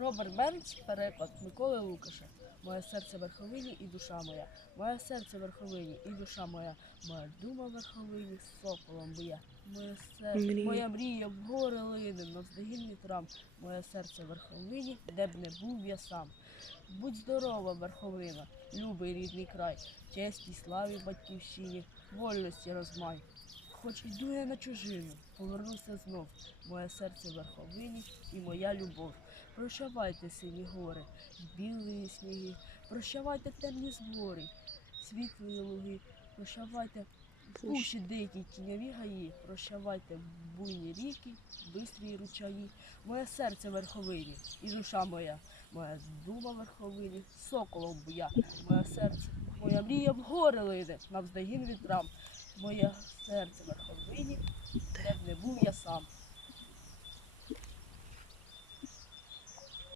Роберт Бернс, переклад Миколи Лукаша. Моє серце верховині і душа моя. Моє серце верховині і душа моя. Моя дума верховині соколом б'є. Моє серце, моя мрія в гори лине, навздогін вітрам. Моє серце верховині, де б не був я сам. Будь здорова, верховина, любий рідний край, честі, славі батьківщині, вольності розмай. Хоч іду я на чужину, повернуся знов. Моє серце верховині і моя любов. Прощавайте сині гори, білі сніги, прощавайте темні збори, світлі луги, прощавайте пуші дикі, тіньові гаї, прощавайте буйні ріки, бистрі ручаї. Моє серце верховині і душа моя, моя дума верховині, соколом буя, моє серце, моя мрія в гори лине, навздогін вітрам, моє серце верховині,